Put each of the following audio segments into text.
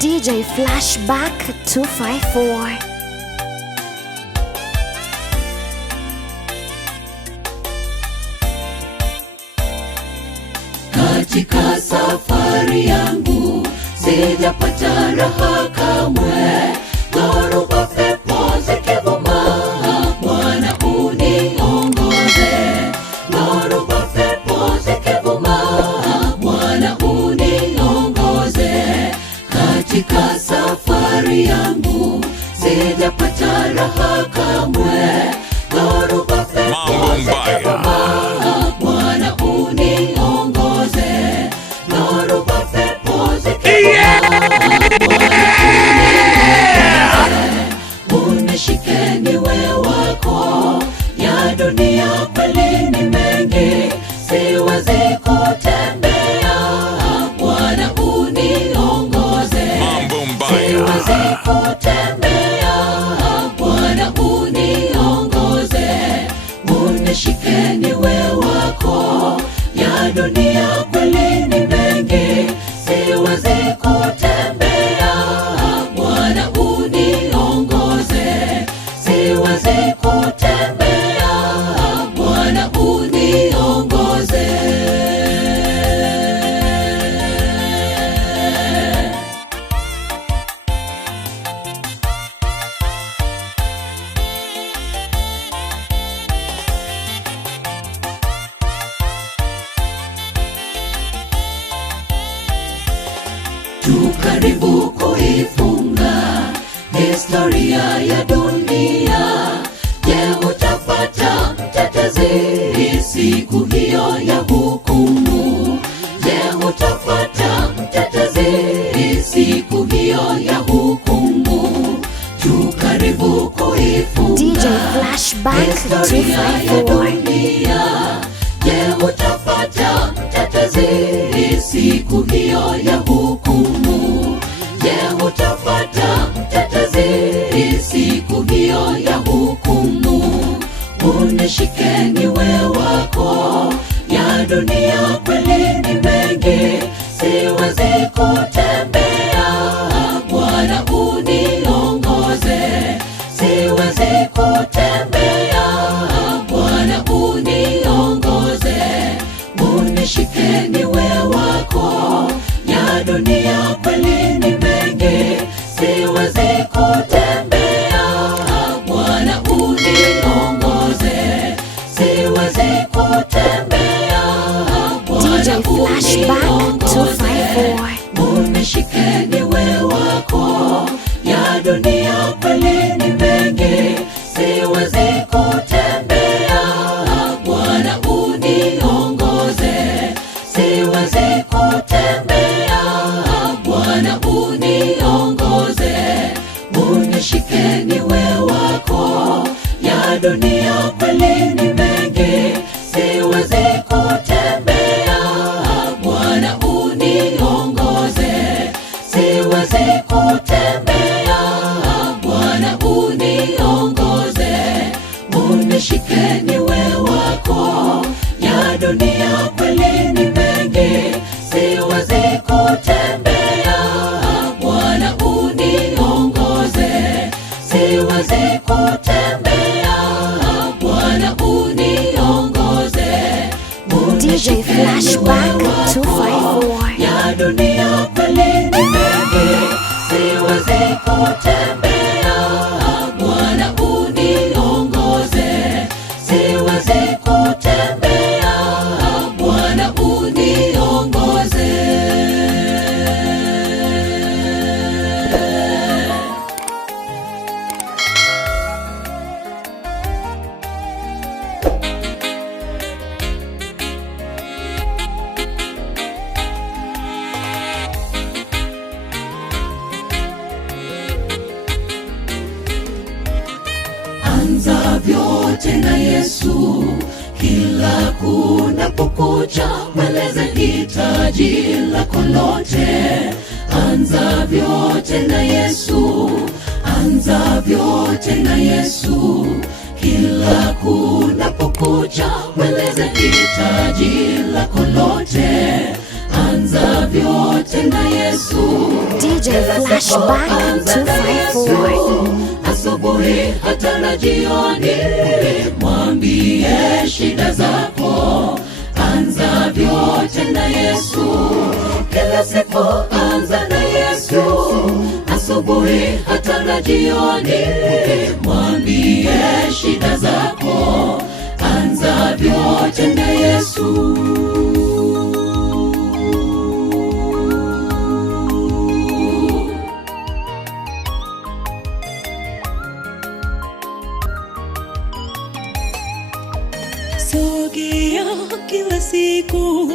DJ Flashback 254. Katika safari yangu sijapata raha kamwe, dhoruba pepo zikivuma, Bwana uniongoze. Dhoruba pepo zikivuma, Bwana uniongoze. Katika safari yangu sijapata raha kamwe, dhoruba pepo zikivuma, Bwana uniongoze. Dhoruba pepo zikivuma, unishike niwe wako. Ya dunia kweli ni mengi, siwezi kutembea, Bwana uniongoze. Siwezi kutembea, Bwana uniongoze. Unishike niwe wako. Ya dunia kweli ni mengi, siwezi kutembea, Bwana uniongoze. Siwezi kutembea, Bwana uniongoze. Tukaribu kuifunga historia ya dunia. Je, utapata mtetezi siku hiyo ya hukumu? Je, utapata mtetezi siku hiyo ya hukumu? Tukaribu kuifunga historia ya dunia. Je, utapata mtetezi siku hiyo ya hukumu? Je, utapata mtetezi siku hiyo ya hukumu? Unishike niwe wako. Ya dunia kweli ni mengi, siwezi kutembea, Bwana uniongoze. Siwezi kutembea, Bwana uniongoze. Unishike niwe wako. Ya dunia kweli ni mengi, siwezi kutembea, Bwana uniongoze. Siwezi kutembea, Bwana uniongoze. Unishike niwe wako. Ya dunia kweli ni mengi, siwezi kutembea, Bwana uniongoze. Siwezi kutembea, Bwana uniongoze. Unishike niwe wako. Ya dunia kweli ni mengi, siwezi kutembea, Bwana uniongoze. Siwezi kutembea, Bwana uniongoze. Unishike niwe wako. Ya dunia kweli ni mengi, siwezi kutembea, Bwana uniongoze. Siwezi kutembea, Bwana uniongoze. DJ Flashback 254. Ya dunia kweli ni mengi, siwezi kutembea, Bwana uniongoze. Siwezi kutembea, Bwana uniongoze. Anza vyote na Yesu, kila kunapokucha, mweleze hitaji lako lote. Anza vyote na Yesu, anza vyote na Yesu, kila kunapokucha, mweleze hitaji lako lote. anza vyote na Yesu. DJ Flashback 254. Asubuhi hata na jioni, mwambie shida zako. Anza vyote na Yesu. Kila siku anza na Yesu. Asubuhi hata na jioni, mwambie shida zako. Anza vyote na Yesu. Sogea kila siku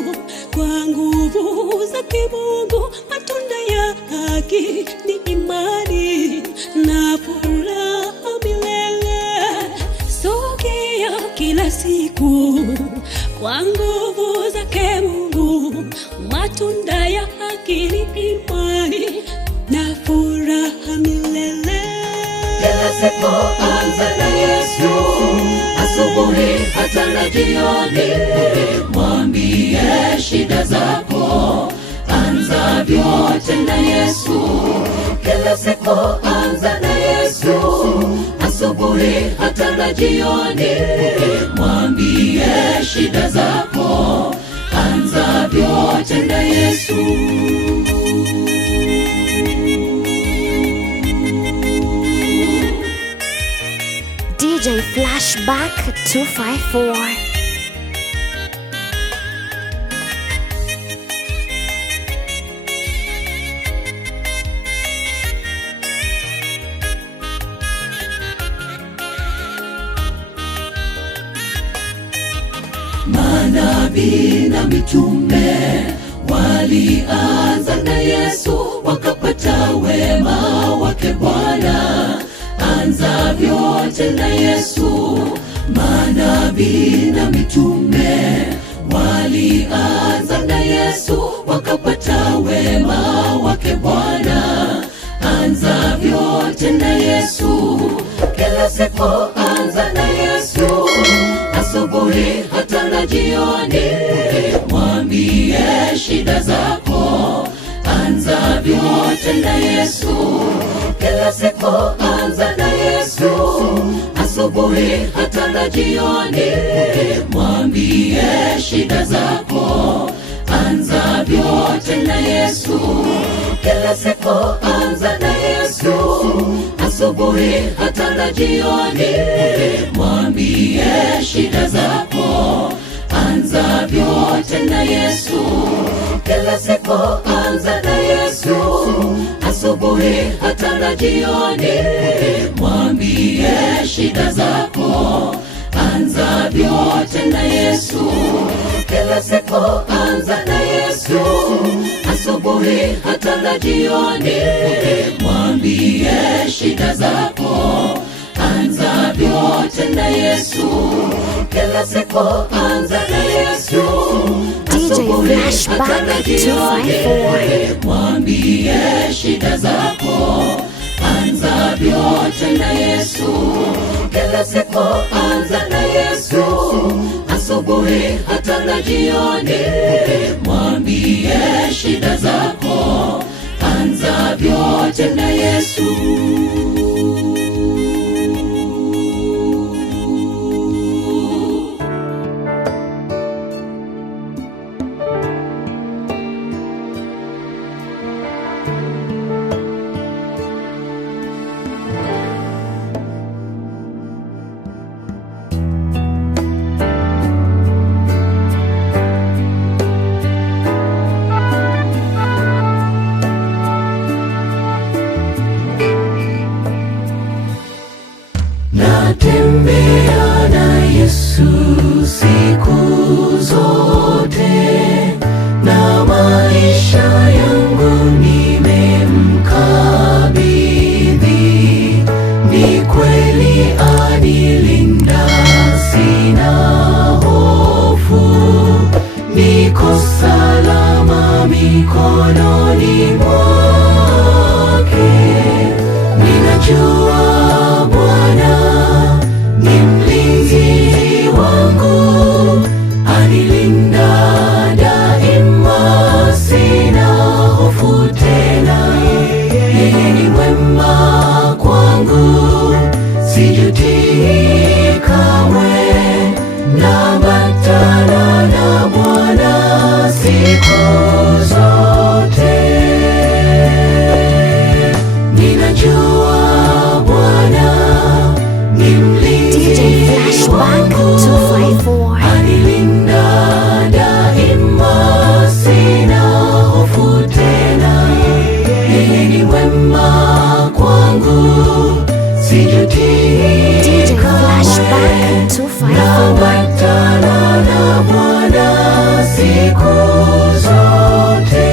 kwa nguvu zake Mungu. Matunda ya haki ni imani na furaha milele. Sogea kila siku kwa nguvu zake Mungu. Matunda ya haki ni imani na furaha milele. Kila siku anza na Yesu. Asubuhi hata na jioni, mwambie shida zako. Anza vyote na Yesu. Kila siku anza na Yesu. Asubuhi hata na jioni, mwambie shida zako. Anza vyote na Yesu. DJ Flashback 254. Manabii na mitume walianza na Yesu, wakapata wema wake Bwana. Anza vyote na Yesu. Manabii na mitume walianza na Yesu, wakapata wema wake Bwana. Anza vyote na Yesu. Kila siku anza na Yesu. Asubuhi hata na jioni, mwambie shida zako. Anza vyote na Yesu. Kila siku anza na Yesu. Asubuhi hata na jioni, mwambie shida zako. Anza vyote na Yesu. Kila siku anza na Yesu. Asubuhi hata na jioni, mwambie shida zako. Anza vyote na Yesu. Kila siku anza na Yesu. Asubuhi hata na jioni, mwambie shida zako. Anza vyote na Yesu. Kila siku anza na Yesu. Asubuhi hata na jioni, mwambie shida zako. Anza vyote na Yesu. Kila siku anza na Yesu. DJ Flashback 254. Mwambie shida zako. Anza vyote na Yesu. Kila siku anza na Yesu. Asubuhi hata na jioni, mwambie shida zako. Anza vyote na Yesu. wema kwangu, sijutii DJ Flashback 254. Naambatana na Bwana siku zote.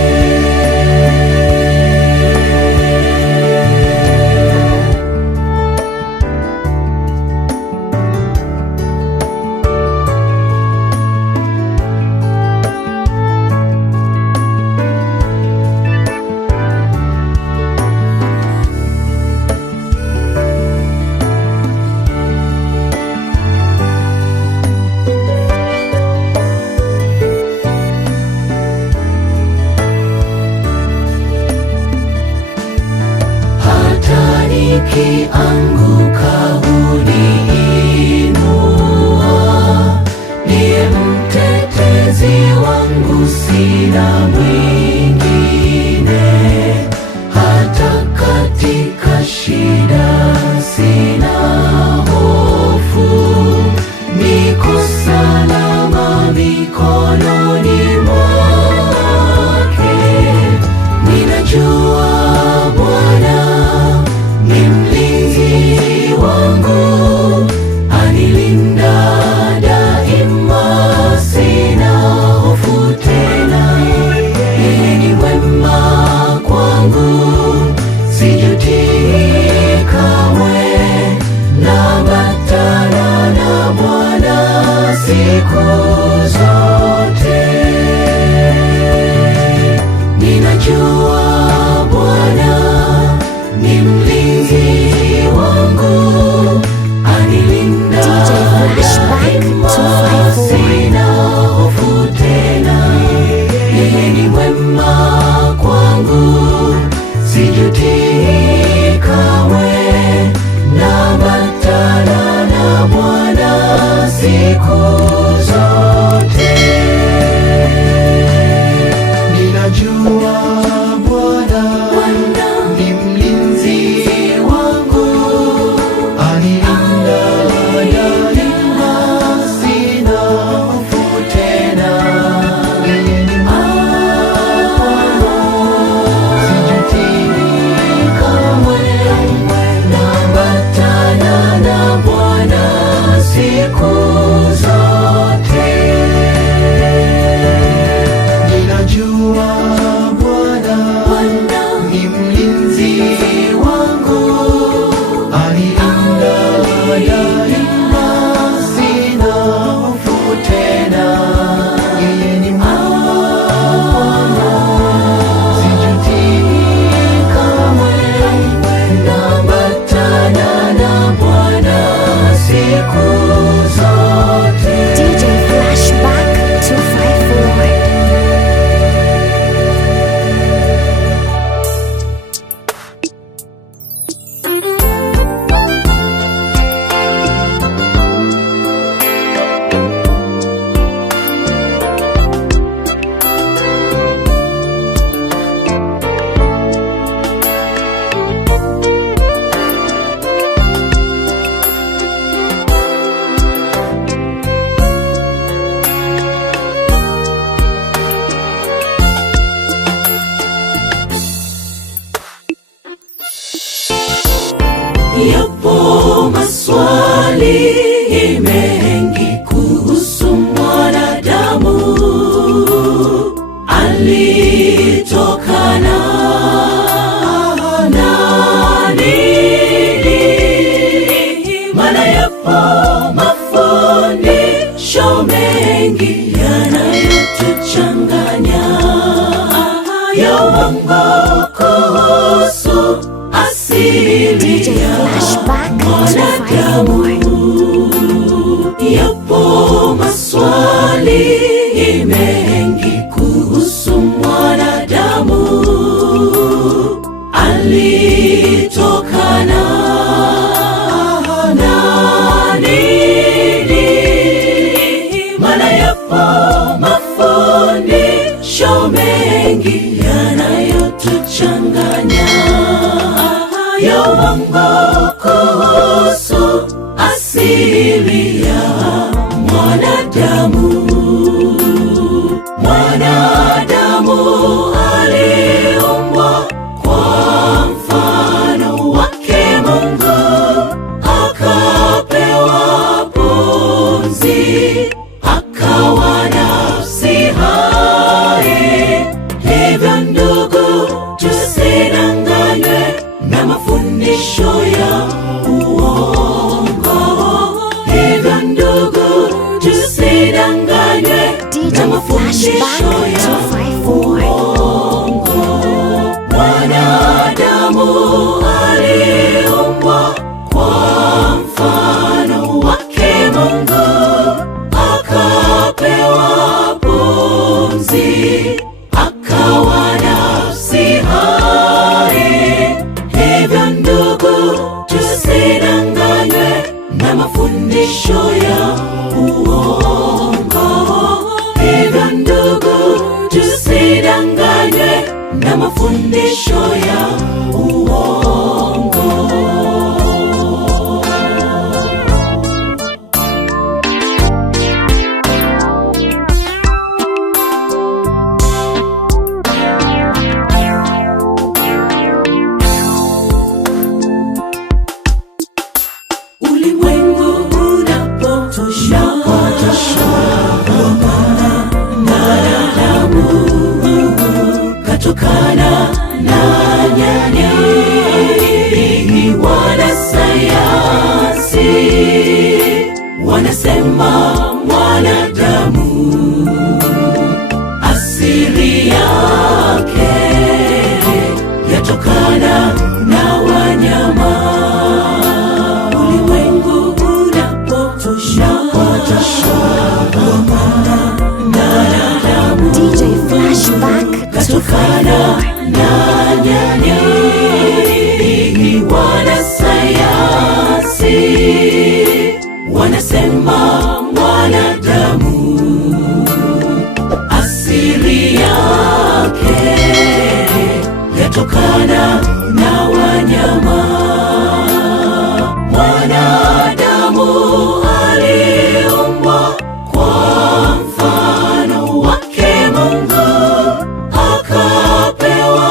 Nikianguka huniinua, ndiye mtetezi wangu, sina mwingine. Hata katika shida sina hofu, niko salama mikononi mwake. Ninajua Bwana ni mlinzi wangu, anilinda daima, sina hofu tena. Yeye ni wema kwangu, sijutii kamwe. Naambatana na Bwana siku zote. Ninajua Bwana ni mlinzi wangu, anilinda daima, sina hofu tena. Yeye ni wema kwangu, sijutii kamwe. Naambatana na Bwana siku zote. Ninajua Bwana ni mlinzi wangu, anilinda daima, sina hofu tena. Yeye ni mwema, sijutii kamwe. Naambatana na Bwana siku zote. Ninajua Bwana ni mlinzi wangu, anilinda daima, sina hofu tena. Yeye ni mwema, sijutii kamwe. Naambatana na Bwana siku zote. DJ Flashback 254. Yapo maswali mengi kuhusu mwanadamu, alitokana na nini? Maana yapo mafundisho mengi yanayotuchanganya, ya uongo kuhusu asili ya mwanadamu. Yapo maswali mengi kuhusu mwanadamu, alitokana na nini? Maana yapo mafundisho mengi yanayotuchanganya, ya uongo kuhusu asili ya mwanadamu. Mwanadamu aliumbwa kwa tusidanganywe na mafundisho ya uongo. Hivyo ndugu, tusidanganywe na mafundisho ya uongo. Mwanadamu aliumbwa kwa mfano wake Mungu, akapewa pumzi, akawa nafsi hai. Hivyo ndugu, tusidanganywe na mafundisho ya uongo. Hivyo ndugu, tusidanganywe na mafundisho ya uongo. Ulimwengu unapotosha mwanadamu katokana na nyani. Wanasayansi wanasema mwanadamu asili yake yatokana na wanyama. Ulimwengu unapotosha mwanadamu DJ Flashback katokana na nyani. Wanasayansi wanasema mwanadamu asili yake yatokana na wanyama. Mwanadamu aliumbwa kwa mfano wake Mungu, akapewa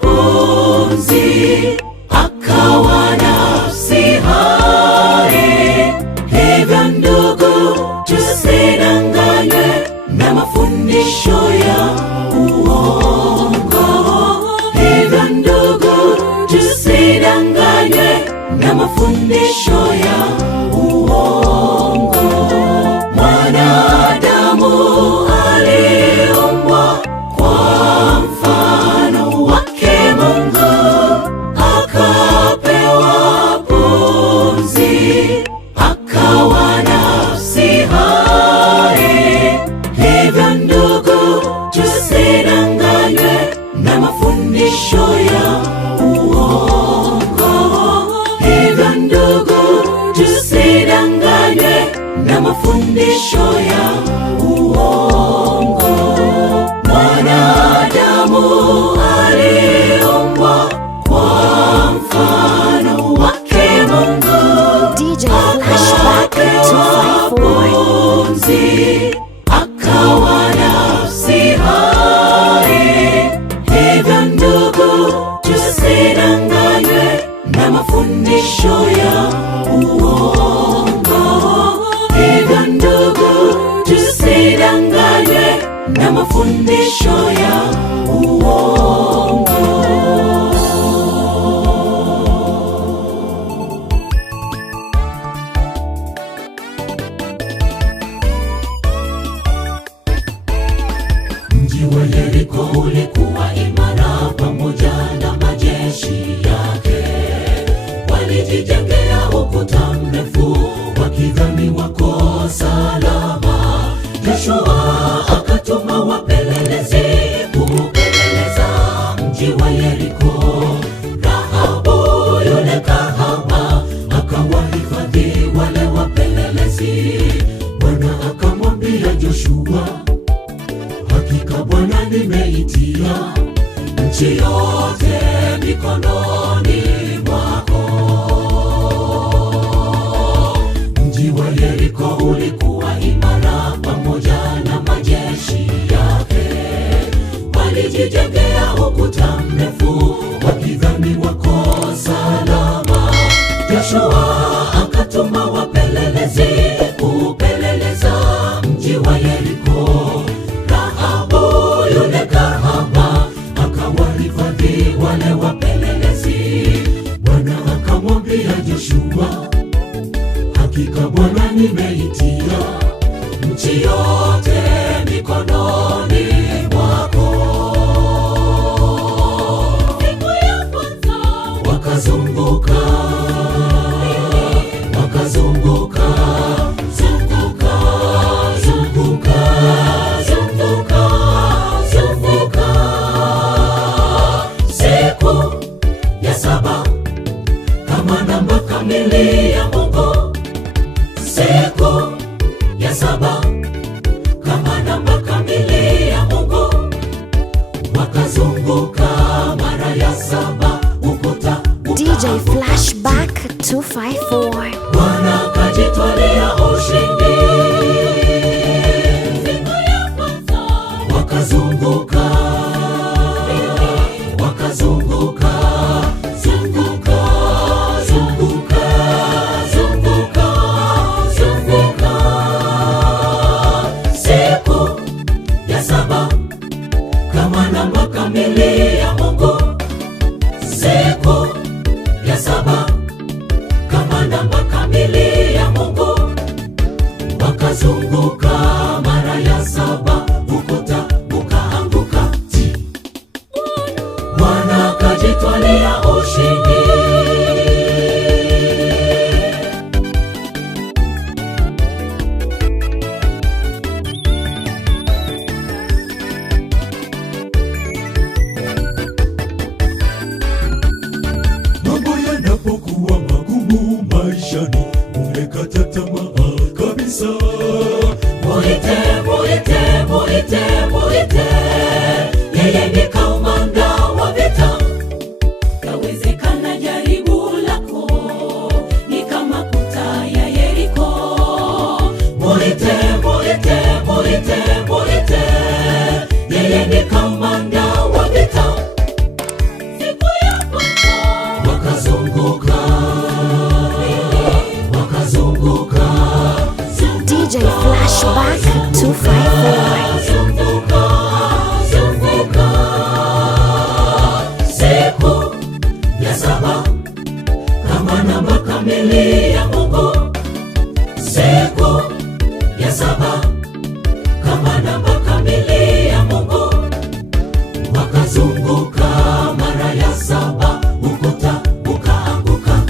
pumzi, akawa nafsi hai. Hivyo ndugu, tusidanganywe na mafundisho ya uongo. Hivyo ndugu, tusidanganywe na mafundisho ya uongo. Mwanadamu aliumbwa kwa mfano wake Mungu, akapewa pumzi, akawa nafsi hai. Hivyo ndugu, tusidanganywe na mafundisho ya uongo. Hivyo ndugu, tusidanganywe na mafundisho ya uongo. Mwanadamu aliumbwa kwa mfano wake Mungu, DJ Flashback 254 pumzi, akawa nafsi hai. Hivyo ndugu, tusidanganywe na mafundisho ya uongo. Hivyo ndugu, tusidanganywe na mafundisho ya uongo. Mji wa Yeriko ulikuwa imara pamoja na majeshi yake. Walijijengea ukuta mrefu wakidhani wako salama. Joshua akatuma wapelelezi kuupeleleza mji wa Yeriko. Rahabu yule kahaba akawahifadhi wale wapelelezi. Bwana akamwambia Joshua, hakika Bwana nimeitia nchi yote mikononi mwako. Mji wa Yeriko ulikuwa imara pamoja na majeshi yake. Walijijengea ukuta mrefu wakidhani Yoshua, hakika Bwana nimeitia nchi yote mikononi mwako. Siku ya kwanza wakazunguka, wakazunguka, zunguka, zunguka, zunguka, zunguka. Siku ya saba kama namba kamili ya Mungu. Siku ya saba kama namba kamili ya Mungu. Wakazunguka mara ya saba ukuta DJ Flashback 254. Bwana kajitwalia ushindi. Siku ya kwanza wakazunguka, wakazunguka, zunguka, zunguka, zunguka, zunguka. Siku ya saba kama namba kamili ya Mungu. Siku ya saba kama namba kamili ya Mungu. Wakazunguka mara ya saba ukuta ukaanguka. Bwana kajitwalia ushindi. Mambo yanapokuwa magumu maishani, umekata tamaa kabisa, muite, muite, muite, muite. Yeye ni kamanda wa vita. Yawezekana jaribu lako ni kama kuta ya Yeriko. Muite, muite, muite, muite. Yeye ni kamanda wa vita. Siku ya kwanza wakazunguka, wakazunguka, DJ Flashback 254. zunguka, zunguka. Siku ya saba kama namba kamili ya Mungu. Siku ya saba kama namba kamili ya Mungu. Wakazunguka mara ya saba ukuta ukaanguka.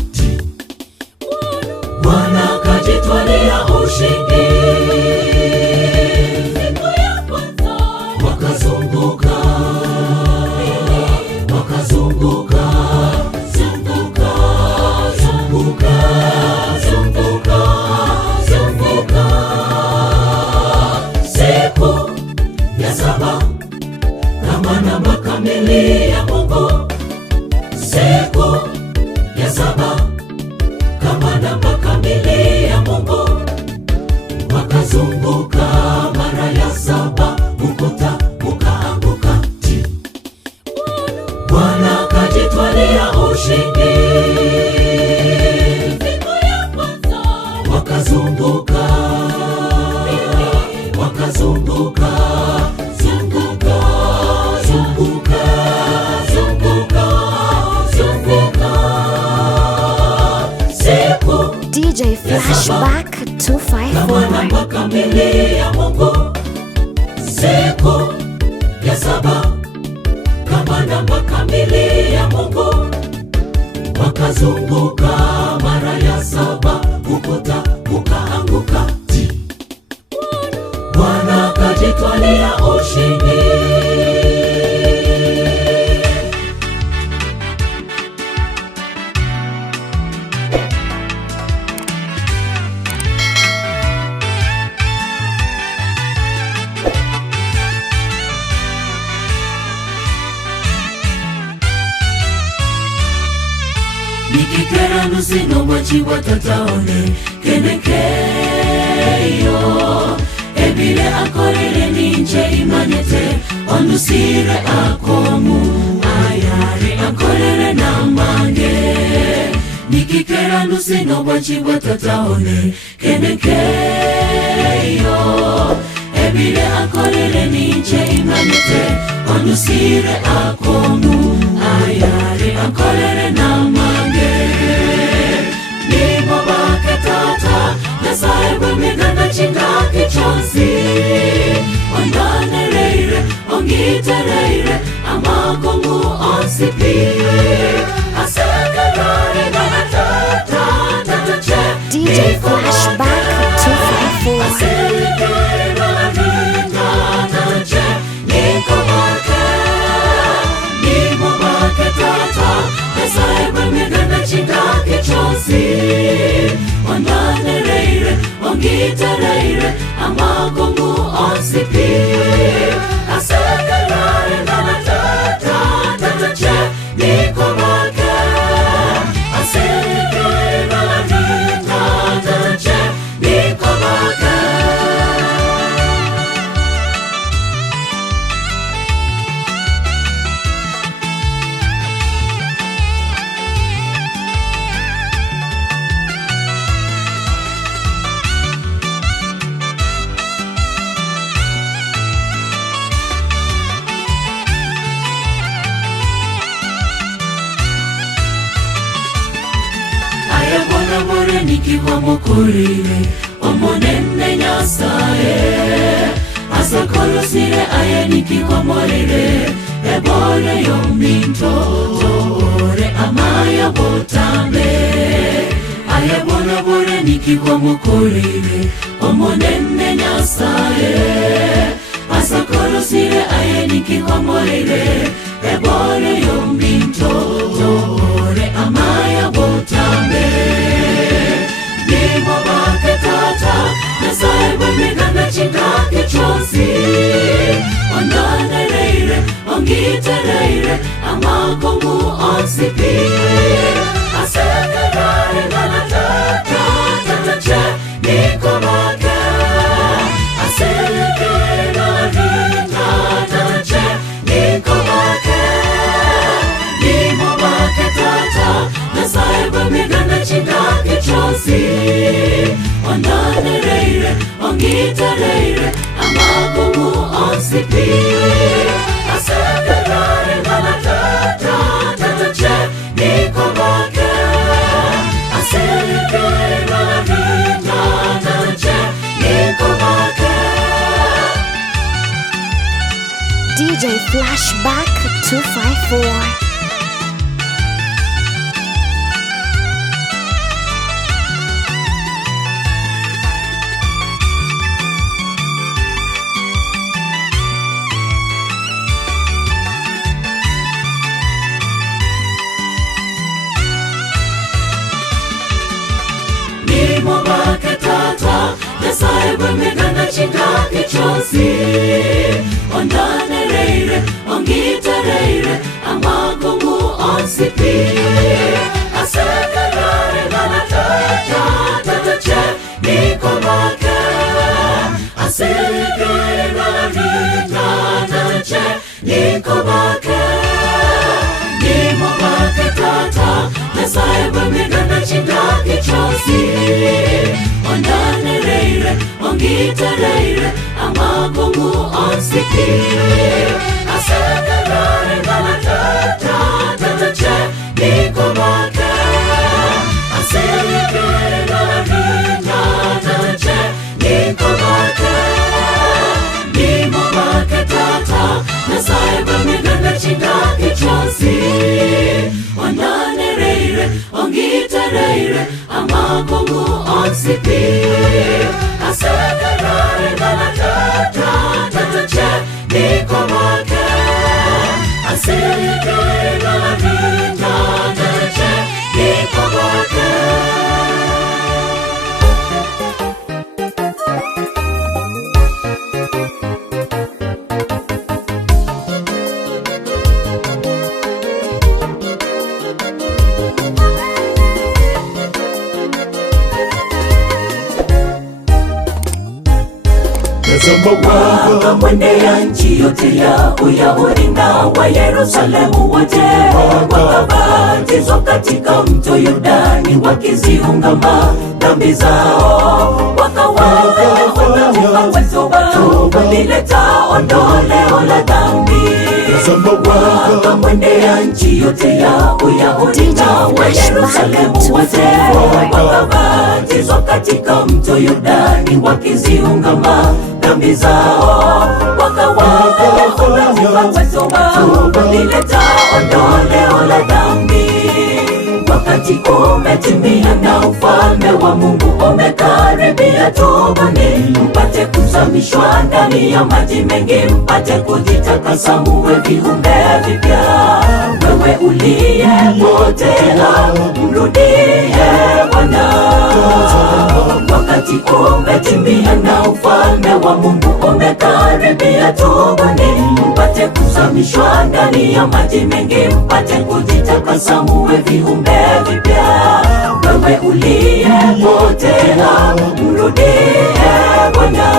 Bwana kajitwalia ushindi. Siku ya kwanza wakazunguka, wakazunguka, zunguka, zunguka, zunguka, zunguka. Siku ya saba kama namba kamili ya Mungu. Siku ya saba kama namba kamili ya Mungu. Wakazunguka mara ya saba ukuta ukaanguka. Bwana kajitwalia ushindi. Siku ya kwanza wakazunguka, wakazunguka, zunguka, zunguka, zunguka, zunguka. Siku DJ Flashback kama 254. namba kamili ya Mungu. Siku ya saba kama namba kamili ya Mungu. Wakazunguka mara ya saba ukuta ukaanguka. Bwana kajitwalia ushindi. Nikikera nusino mwachi watataone kenekeyo. Ebile akorere ninche imanyete onusire akomu ayare akorere namange. Nikikera nusino mwachi watataone kenekeyo. Ebile akorere ninche imanyete onusire akomu ayare akorere namange. ongitereire amagongo onsipi asekarare ganatata tatache DJ Flashback 254. Ongitereire amagongo onsipi asekarare ganatata tatache nikomake asekarare tatache nikomake. Nikiwa mokorire omonene nyasaye asakolosire aye nikiwa morire ebore yominto ore amaya botambe aye bona bore nikiwa mokorire omonene nyasaye asakolosire aye nikiwa morire ebore yominto ore amaya botambe. Ongitereire amagongo onsipi asekarare ganatata tatache nikomake asekarare tatache nikomake nimobake tata nasaiba migana chindake chosi ondanereire ongitereire amagongo onsipi asekarare ganatata tatache nikomake asekarare tatache nikomake. DJ Flashback 254. Nimobake tata nasaiba migana chindake chosi ondanereire ongitereire amagongo onsipi asekarare ganatata tatache nikomake asekarare tatache nikomake nimobake tata nasaiba migana chindake chosi ondanereire ongitereire amagongo onsipi asekarare ganatata tatache nikomake asekarare tatache nikomake nimobake tata nasaiba migana chindake chosi ondanereire ongitereire amagongo onsipi asekarare ganatata tatache nikomake asekarare tatache nikomake. Wakamwendea nchi yote ya Uyahudi na wa Yerusalemu wote, wakabatizwa katika mto Yordani wakiziungama dhambi zao, wakawa uwezo wao walileta ondoleo la dhambi. Wakamwendea nchi yote ya Uyahudi na wa Yerusalemu wote, wakabatizwa katika mto Yordani wakiziungama dhambi zao, wakawa alileta ondoleo la dhambi. Wakati umetimia na ufalme wa Mungu umekaribia. Tubuni mpate kuzamishwa ndani ya maji mengi, mpate kujitakasa muwe viumbe vipya. Wewe uliyepotea mrudie Bwana. Wakati umetimia na ufalme wa Mungu umekaribia. Tubuni mpate kuzamishwa ndani ya maji mengi, mpate kujitakasa muwe viumbe vipya. Wewe uliyepotea mrudie Bwana.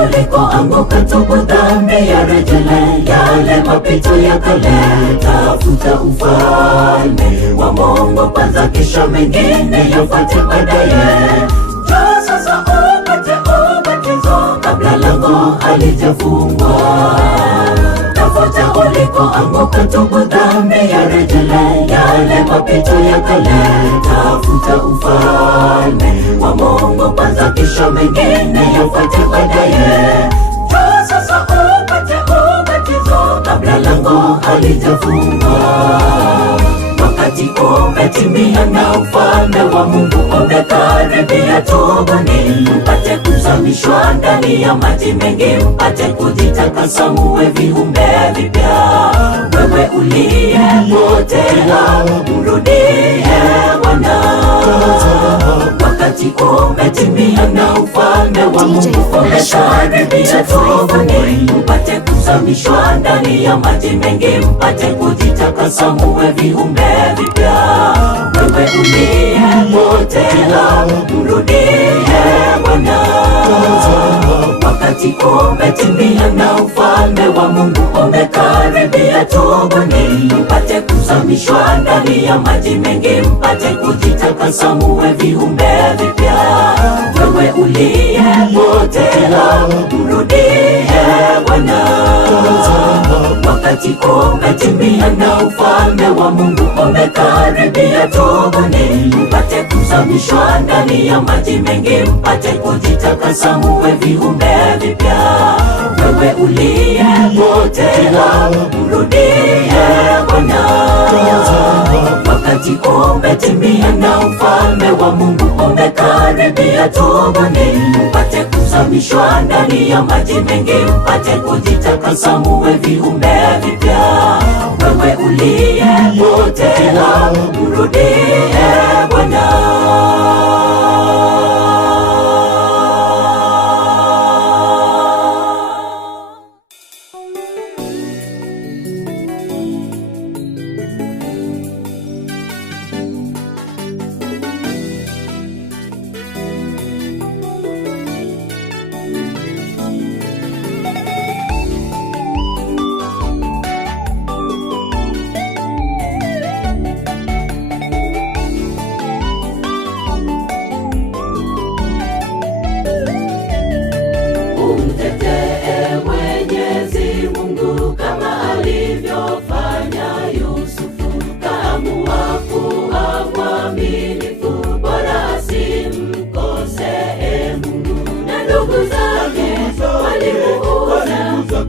Ulikoanguka, tubu dhambi ya rejele, yale mapito ya kale. Tafuta ufalme wa Mungu kwanza, kisha mengine yafuate baadaye. Njoo sasa upate ubatizo kabla lango halijafungwa. Tafuta ulikoanguka, tubu dhambi ya rejele, yale mapito ya kale. Tafuta ufalme wa Mungu kwanza, kisha mengine yafuate baadaye. Njoo sasa upate ubatizo kabla lango halijafungwa. Wakati umetimia na ufalme wa Mungu umekaribia. Tubuni mpate kuzamishwa ndani ya maji mengi, mpate kujitakasa muwe viumbe vipya. Wewe uliyepotea mrudie Bwana. Wakati umetimia na ufalme wa Mungu umekaribia. Tubuni mpate kuzamishwa ndani ya maji mengi, mpate kujitakasa muwe viumbe vipya. Wewe uliyepotea mrudie Bwana. Wakati umetimia na ufalme wa Mungu umekaribia. Tubuni mpate kuzamishwa ndani ya maji mengi, mpate kujitakasa muwe viumbe vipya. Wewe uliyepotea mrudie Bwana. Wakati umetimia na ufalme wa Mungu umekaribia. Tubuni mpate kuzamishwa ndani ya maji mengi, mpate kujitakasa muwe viumbe vipya. Wewe uliyepotea mrudie Bwana. Wakati umetimia na ufalme wa Mungu umekaribia. Tubuni mpate kuzamishwa ndani ya maji mengi, mpate kujitakasa muwe viumbe vipya. Wewe uliyepotea mrudie Bwana.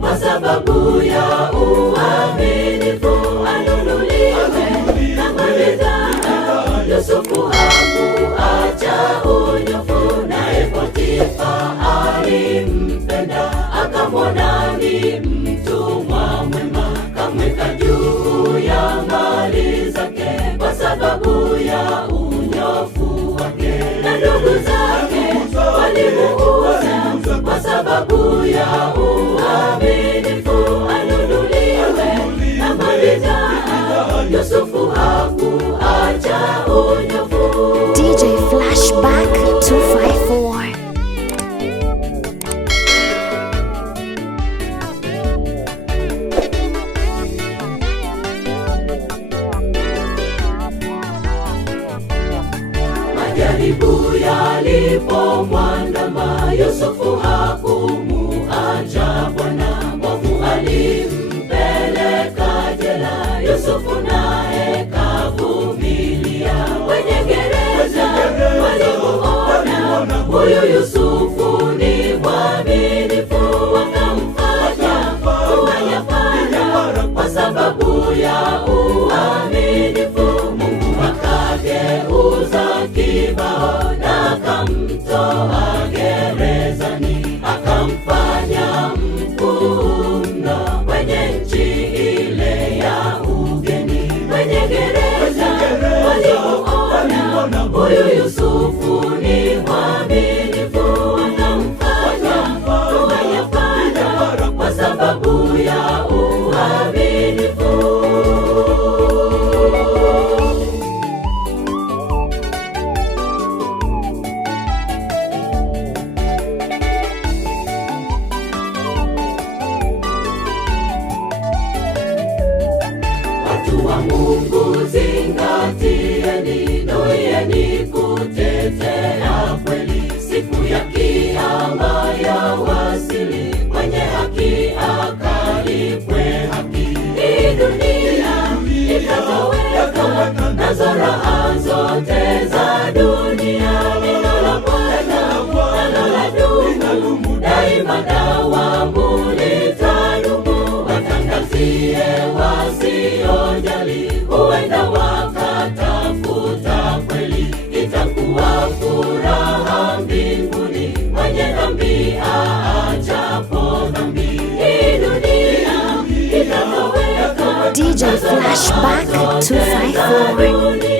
Kwa sababu ya uaminifu anunuliwe na malizana. Yusufu hakuacha unyofu, naye Potifa alimpenda, akamwona ni mtumwa mwema, kamweka juu ya mali zake kwa sababu ya unyofu wake. Na ndugu zake walimuuza Yusufu hakumuacha Bwana, mwovu alimpeleka jela. Yusufu naye kavumilia, wenye gereza walimuona huyu Yusufu ni mwaminifu, wakamfanya kuwa nyara kwa sababu ya uaminifu. Mungu akageuza kibao na akamtoa gerezani, akamfanya mkuu mno kwenye nchi ile ya ugeni. Wenye gereza walimuona huyu Yusufu ni mwaminifu, wakamfanya kuwa nyara kwa sababu ya uaminifu. Watu wa Mungu zingatieni, nuieni kutetea kweli. Siku ya kiyama ya wasili, mwenye haki akalipwe haki. Hii dunia itatoweka, nazo raha zote za dunia. Neno la Bwana nalo ladumu daima, dawamu litadumu. Watangazie wasiojali, huenda wakatafuta kweli. Itakuwa furaha mbinguni, mwenye dhambi aachapo dhambi. Hii dunia itatoweka, DJ Flashback 254.